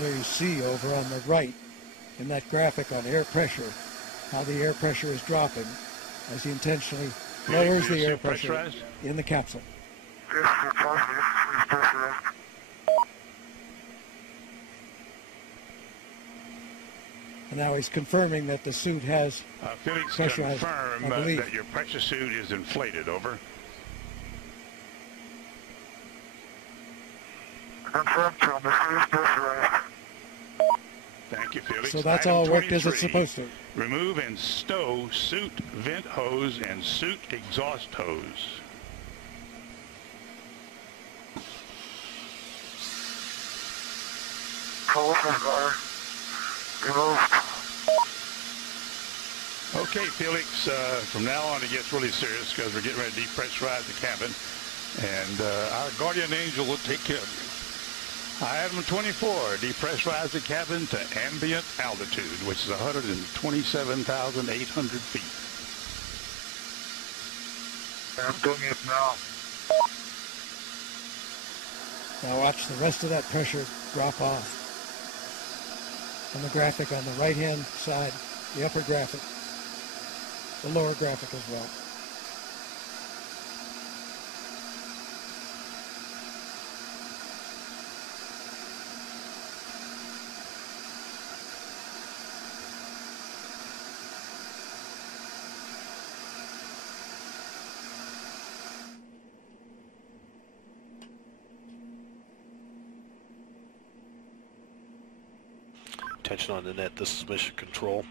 There you see over on the right in that graphic on air pressure how the air pressure is dropping as he intentionally lowers the air pressure in the capsule. And now he's confirming that the suit has Felix, pressurized. confirm that your pressure suit is inflated. Over. Thank you, Felix. So that's all worked as it's supposed to. Remove and stow suit vent hose and suit exhaust hose. Okay, Felix, from now on it gets really serious because we're getting ready to depressurize the cabin, and our guardian angel will take care of you. Item 24, depressurize the cabin to ambient altitude, which is 127,800 feet. I'm doing it now. Now watch the rest of that pressure drop off. On the graphic on the right-hand side, the upper graphic, the lower graphic as well. Attention on the net, this is Mission Control.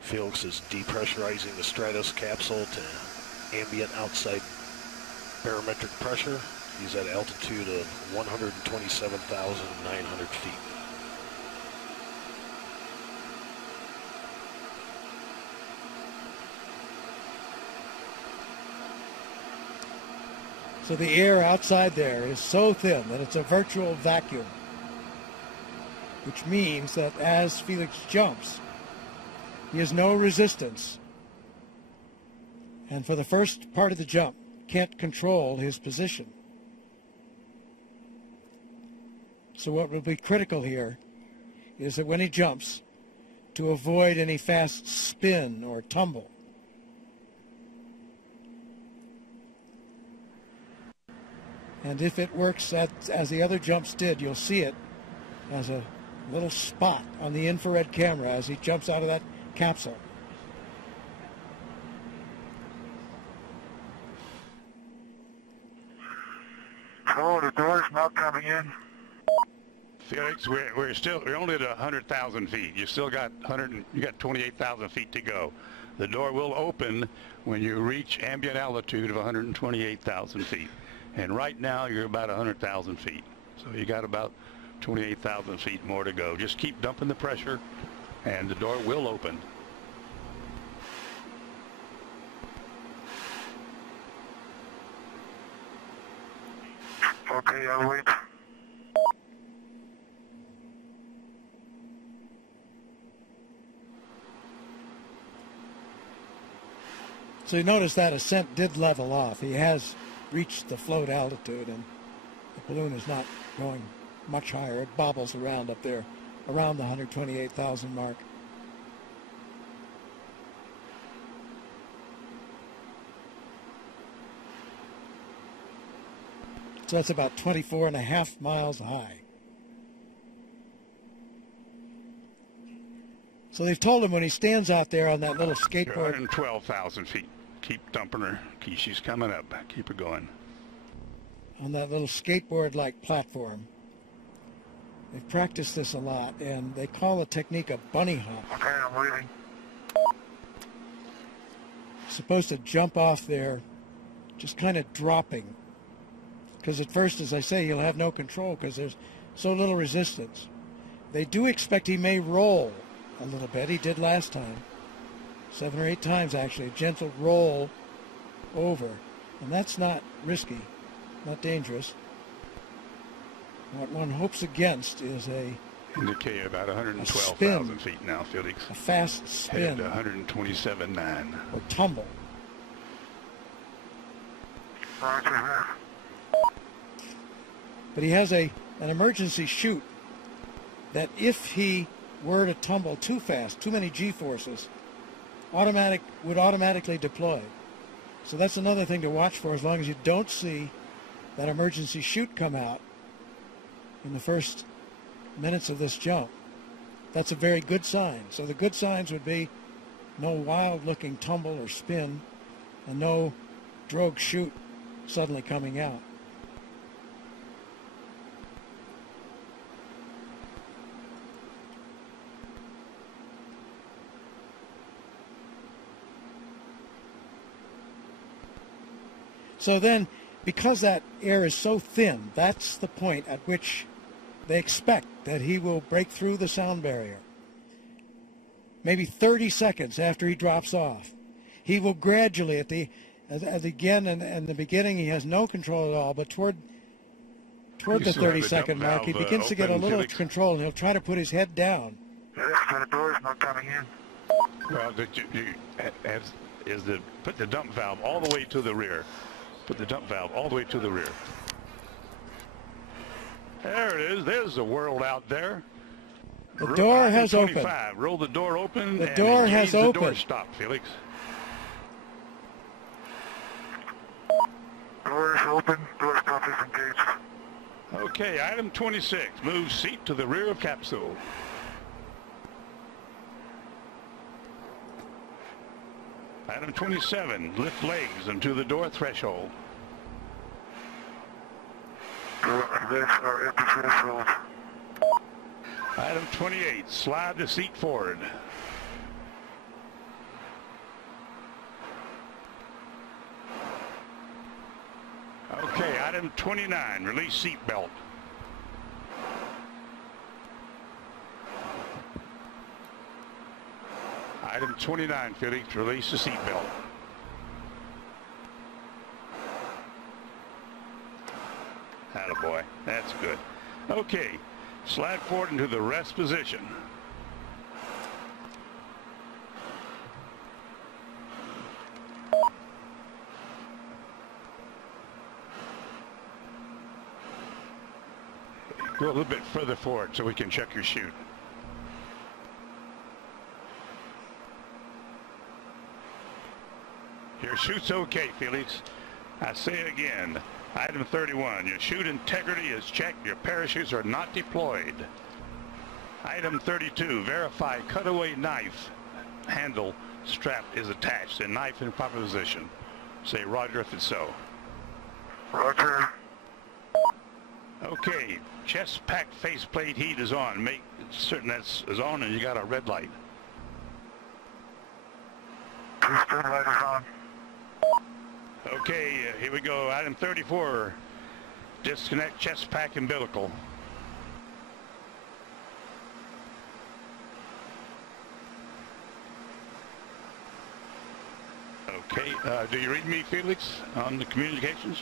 Felix is depressurizing the Stratos capsule to ambient outside barometric pressure. He's at altitude of 127,900 feet. So the air outside there is so thin that it's a virtual vacuum, which means that as Felix jumps, he has no resistance, and for the first part of the jump, can't control his position. So what will be critical here is that when he jumps, to avoid any fast spin or tumble. And if it works as the other jumps did, you'll see it as a little spot on the infrared camera as he jumps out of that capsule. Oh, the door's not coming in. Felix, we're only at 100,000 feet. You still got 28,000 feet to go. The door will open when you reach ambient altitude of 128,000 feet. And right now you're about 100,000 feet. So you got about 28,000 feet more to go. Just keep dumping the pressure and the door will open. Okay, I'll wait. So you notice that ascent did level off. He has reached the float altitude and the balloon is not going much higher. It bobbles around up there around the 128,000 mark. So that's about 24.5 miles high. So they've told him when he stands out there on that little skateboard. 112,000 feet. Keep dumping her. She's coming up. Keep her going. On that little skateboard-like platform. They've practiced this a lot, and they call the technique a bunny hop. Okay, I'm waiting. Supposed to jump off there, just kind of dropping. Because at first, as I say, he'll have no control because there's so little resistance. They do expect he may roll a little bit. He did last time. 7 or 8 times, actually. A gentle roll over. And that's not risky, not dangerous. What one hopes against is a indicate about 112,000 feet now, Felix. A fast spin. Headed to 127.9. Or tumble. But he has an emergency chute that if he were to tumble too fast, too many G-forces, would automatically deploy. So that's another thing to watch for, as long as you don't see that emergency chute come out in the first minutes of this jump. That's a very good sign. So the good signs would be no wild-looking tumble or spin, and no drogue chute suddenly coming out. So then, because that air is so thin, that's the point at which they expect that he will break through the sound barrier. Maybe 30 seconds after he drops off, he will gradually, at the beginning, he has no control at all, but toward the 30-second mark, he begins to get a little control, and he'll try to put his head down. The door's not coming in. Well, put the dump valve all the way to the rear. Put the dump valve all the way to the rear. There it is. There's the world out there. The door has opened. Roll the door open. The door has opened. The door stop, Felix. Door is open. Door stop is engaged. Okay, item 26. Move seat to the rear of capsule. Item 27. Lift legs into the door threshold. Legs are at the threshold. Item 28. Slide the seat forward. Okay, item 29. Release seat belt. Item 29, Felix, release the seat belt. Attaboy, that's good. Okay, slide forward into the rest position. Go a little bit further forward so we can check your chute. Your chute's okay, Felix. I say again, item 31, your chute integrity is checked, your parachutes are not deployed. Item 32, verify cutaway knife handle strap is attached and knife in proper position. Say roger if it's so. Roger. Okay, chest pack faceplate heat is on. Make certain that's on and you got a red light. Piston light is on. Okay, here we go. Item 34, disconnect chest pack umbilical. Okay, do you read me, Felix, on the communications?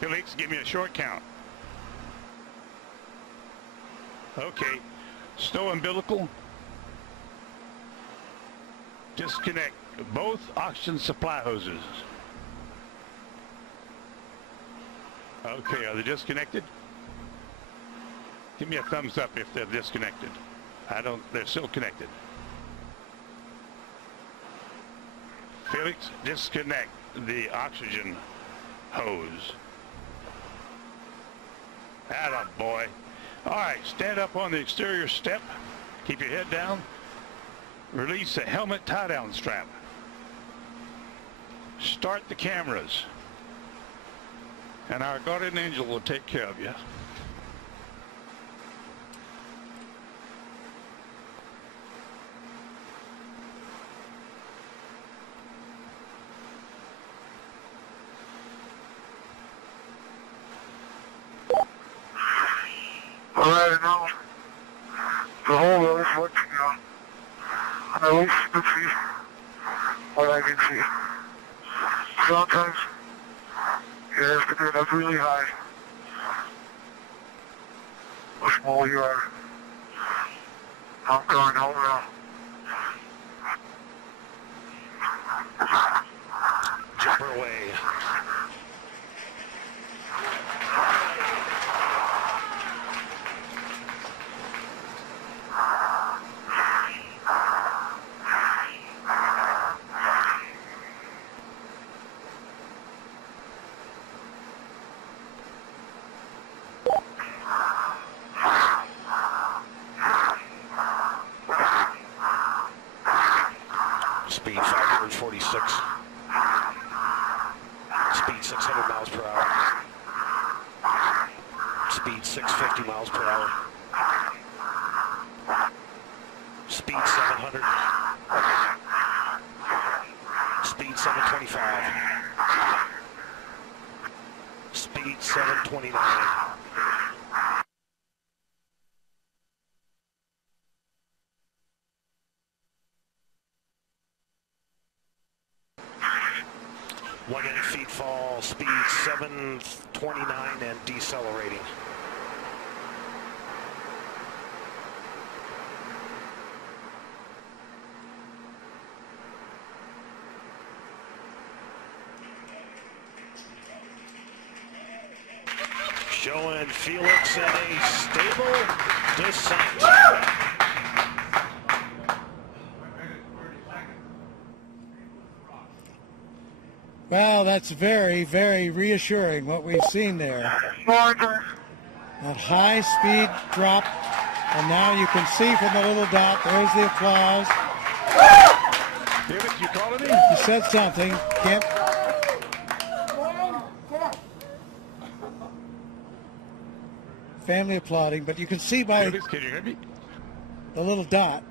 Felix, give me a short count. Okay, stow umbilical. Disconnect both oxygen supply hoses. Okay, are they disconnected? Give me a thumbs up if they're disconnected. They're still connected. Felix, disconnect the oxygen hose. Attaboy. All right, stand up on the exterior step. Keep your head down. Release the helmet tie-down strap. Start the cameras. And our guardian angel will take care of you. Alright, now the whole is working on. And at least you can see what I can see. Sometimes you have to get up really high. The smaller you are. I'm going home now. Jump camber away. Speed 546. Speed 600 miles per hour. Speed 650 miles per hour. Speed 700. Speed 725. Speed 729. One in feet fall, speed 729 and decelerating. Showing Felix in a stable descent. Well, that's very, very reassuring what we've seen there. That high speed drop, and now you can see from the little dot, there's the applause. David, you calling me? He said something. Can't. Family applauding, but you can see by Can you hear me? the little dot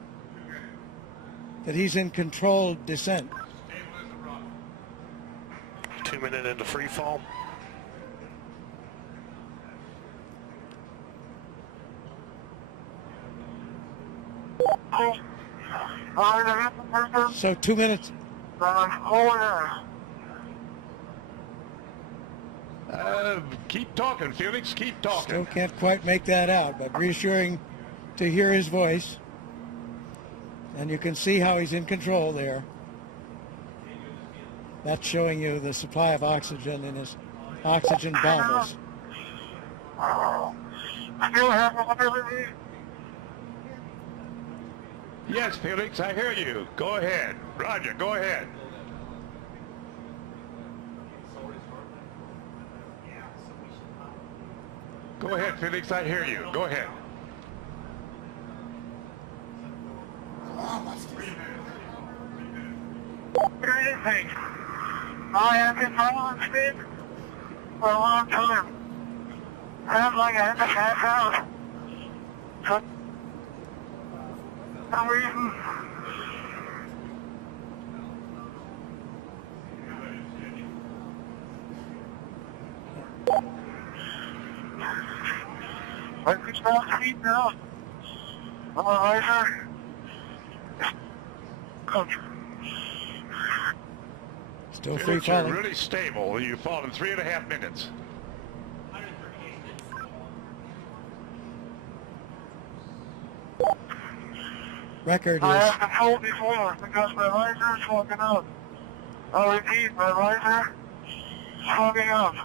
that he's in controlled descent. 2 minutes into free fall. So 2 minutes. Keep talking, Felix. Keep talking. Still can't quite make that out, but reassuring to hear his voice. And you can see how he's in control there. That's showing you the supply of oxygen in his oxygen bottles. Yes, Felix, I hear you. Go ahead. Roger, go ahead. Go ahead, Felix, I hear you. Go ahead. I have been following speed for a long time. Sounds like I had to pass out. For some reason. I can stop speed now. Visor. Still free Felix, you're falling. really stable. You've fallen 3.5 minutes. Record I is have been told before because my visor is fogging up. I'll repeat, my visor is fogging up.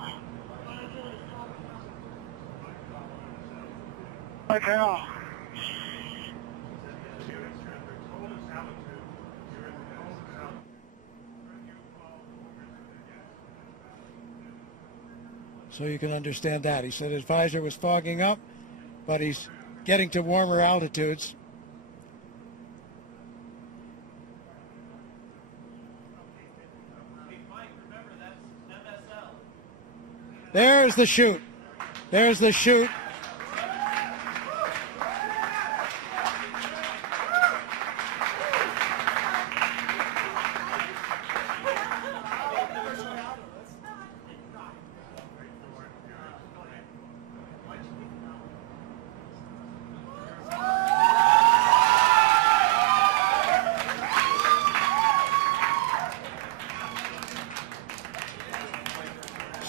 I tell. so you can understand that. He said his visor was fogging up, but he's getting to warmer altitudes. There's the chute. There's the chute.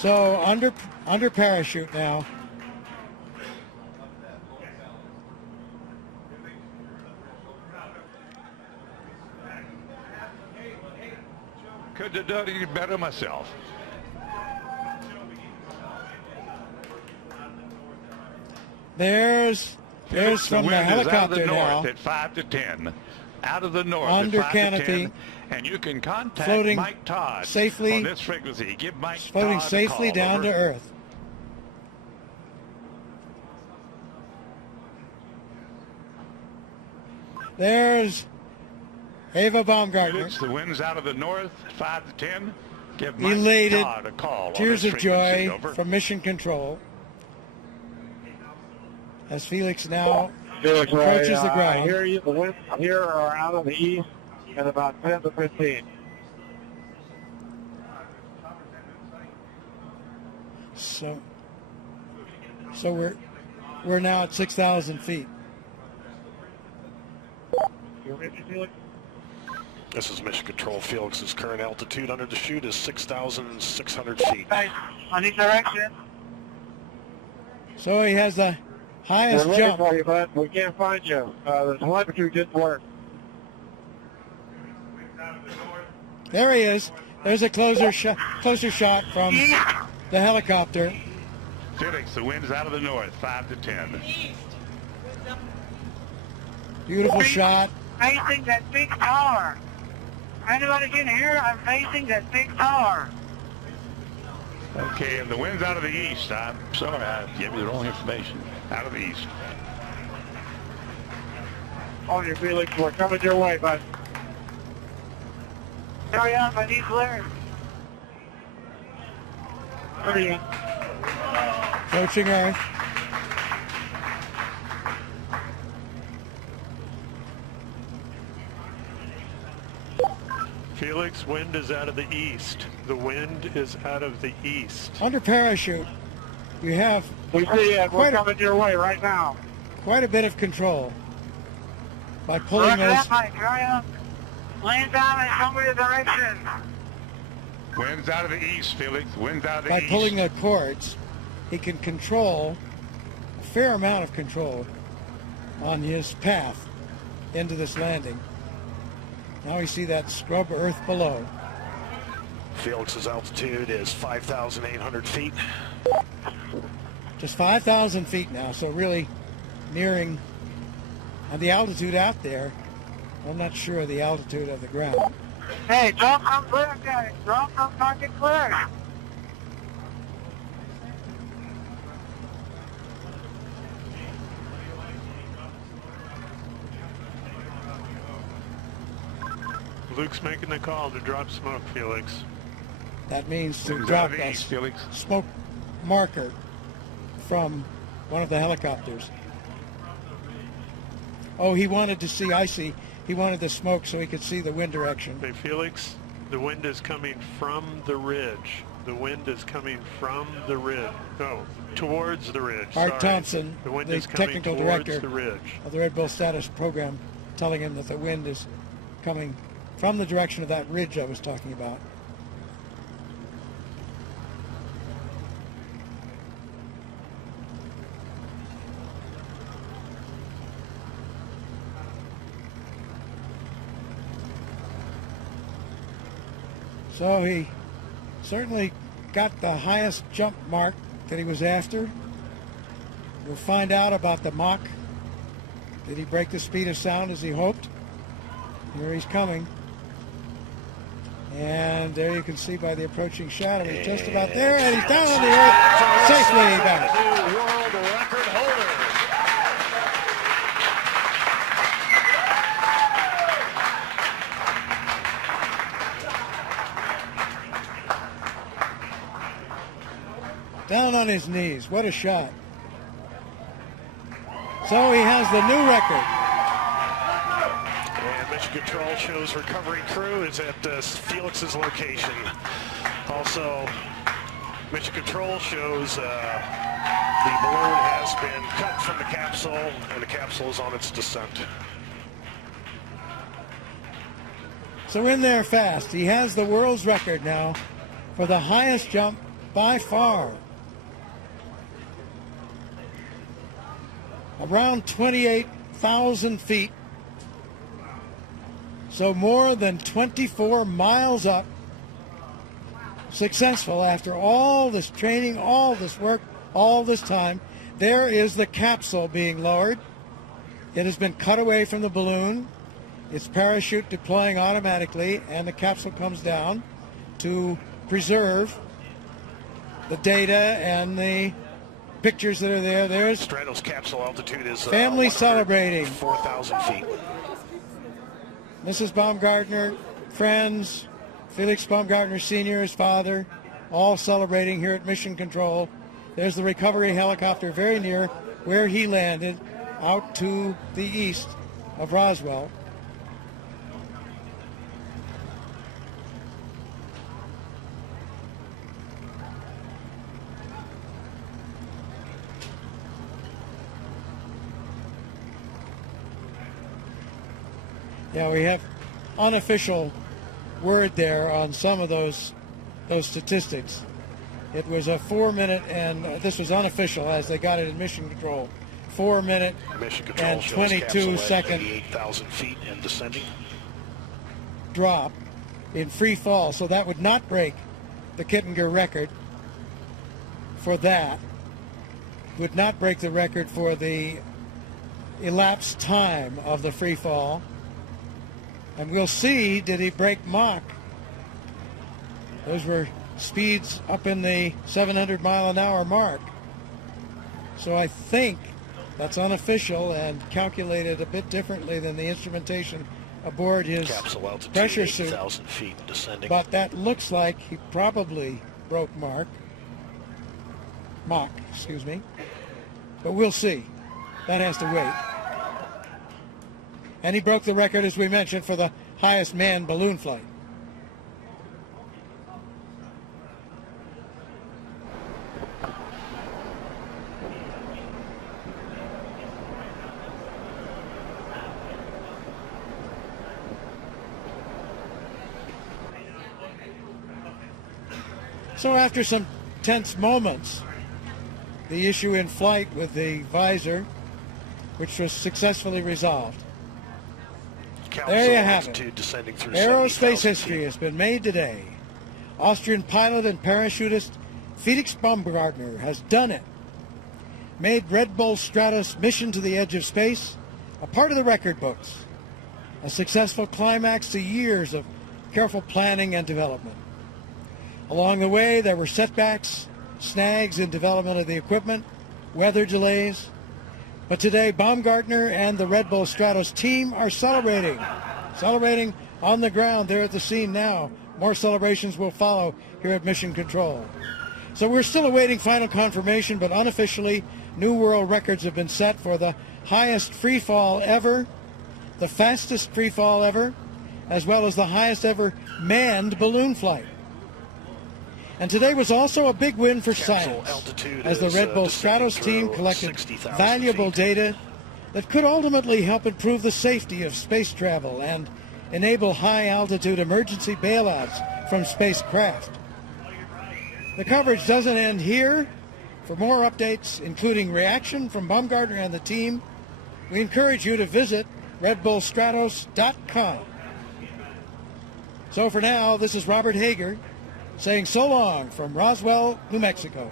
So under parachute now. couldn't have done any better myself. There's from the helicopter now. At 5 to 10. Out of the north under at 5 canopy, to 10, and you can contact floating Mike Todd safely on this frequency. Give Mike floating Todd safely a call. down Over. to Earth. There's Eva Baumgartner. Felix, the wind's out of the north, 5 to 10. Give Mike Elated, Todd a call. tears on this of joy over. from Mission Control as Felix now Felix, approaches the ground. I hear you. The winds here are out of the east at about 10 to 15. So we're now at 6,000 feet. You ready, Felix? This is Mission Control. Felix's current altitude under the chute is 6,600 feet. Hey, I need direction. So he has the highest We're looking jump. for you, bud. We can't find you. The telemetry didn't work. There he is. There's a closer shot from the helicopter. Felix, the wind's out of the north, 5 to 10. Beautiful shot. Facing that big tower. Anybody can hear? I'm facing that big tower. Okay, and the wind's out of the east. I'm sorry, I gave you the wrong information. Out of the east. On your Felix, we're coming your way, bud. Hurry up, I need clearance. Hurry up. Approaching Earth. Felix, wind is out of the east. The wind is out of the east. Under parachute, you have We see it. We're coming your way right now. quite a bit of control by pulling Roger those. that, Mike. Hurry up. Land down and show me the direction. Wind's out of the east, Felix. Wind's out of the By east. pulling the cords, he can control a fair amount of control on his path into this landing. Now we see that scrub earth below. Felix's altitude is 5,800 feet. Just 5,000 feet now, so really nearing, and the altitude out there, I'm not sure of the altitude of the ground. Hey, drop from clear, guys. Drop from target clear. Luke's making the call to drop smoke, Felix. That means to Wind's drop out of the a east, Felix. smoke marker from one of the helicopters. Oh, he wanted to see, I see, he wanted the smoke so he could see the wind direction. Hey, Felix, the wind is coming from the ridge. The wind is coming from the ridge. No, towards the ridge. Art Sorry. Thompson, the wind the is coming technical towards director the ridge. of the Red Bull Status Program, telling him that the wind is coming from the direction of that ridge I was talking about. So he certainly got the highest jump mark that he was after. We'll find out about the Mach. Did he break the speed of sound as he hoped? Here he's coming. And there you can see by the approaching shadow, he's just about there, and he's down on the earth safely back. New world record holder. Down on his knees. What a shot. So he has the new record. And Mission Control shows recovery crew is at Felix's location. Also, Mission Control shows the balloon has been cut from the capsule, and the capsule is on its descent. So in there fast. He has the world's record now for the highest jump by far. Around 28,000 feet. So more than 24 miles up successful after all this training, all this work, all this time. There is the capsule being lowered. It has been cut away from the balloon. Its parachute deploying automatically, and the capsule comes down to preserve the data and the pictures that are there. There's Stratos capsule altitude is family celebrating. 4,000 feet. Mrs. Baumgartner, friends, Felix Baumgartner Sr., his father, all celebrating here at Mission Control. There's the recovery helicopter very near where he landed, out to the east of Roswell. Yeah, we have unofficial word there on some of those statistics. It was a 4 minute, and this was unofficial as they got it in Mission Control. 4 minute and 22 second 88,000 feet and descending drop in free fall. So that would not break the Kittinger record for that. Would not break the record for the elapsed time of the free fall. And we'll see, did he break Mach? Those were speeds up in the 700-mile-an-hour mark. So I think that's unofficial and calculated a bit differently than the instrumentation aboard his capsule altitude, pressure suit. 8,000 feet descending. But that looks like he probably broke Mach, excuse me. But we'll see. That has to wait. And he broke the record, as we mentioned, for the highest manned balloon flight. So after some tense moments, the issue in flight with the visor, which was successfully resolved. There you have it. Aerospace history has been made today. Austrian pilot and parachutist Felix Baumgartner has done it. Made Red Bull Stratos mission to the edge of space a part of the record books. A successful climax to years of careful planning and development. Along the way, there were setbacks, snags in development of the equipment, weather delays. But today, Baumgartner and the Red Bull Stratos team are celebrating on the ground there at the scene now. More celebrations will follow here at Mission Control. So we're still awaiting final confirmation, but unofficially, new world records have been set for the highest free fall ever, the fastest free fall ever, as well as the highest ever manned balloon flight. And today was also a big win for science, as the Red Bull Stratos team collected valuable data that could ultimately help improve the safety of space travel and enable high-altitude emergency bailouts from spacecraft. The coverage doesn't end here. For more updates, including reaction from Baumgartner and the team, we encourage you to visit redbullstratos.com. So for now, this is Robert Hager, saying so long from Roswell, New Mexico.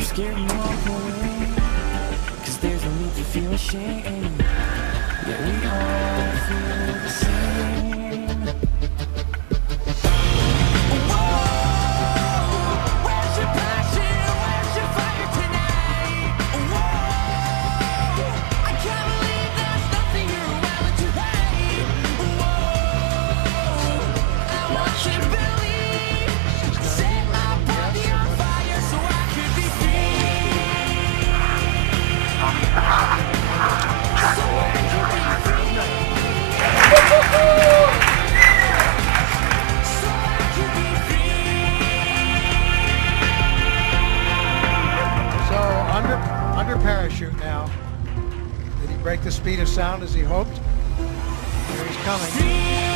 Scared and walk away, 'cause there's speed of sound as he hoped. Here he's coming.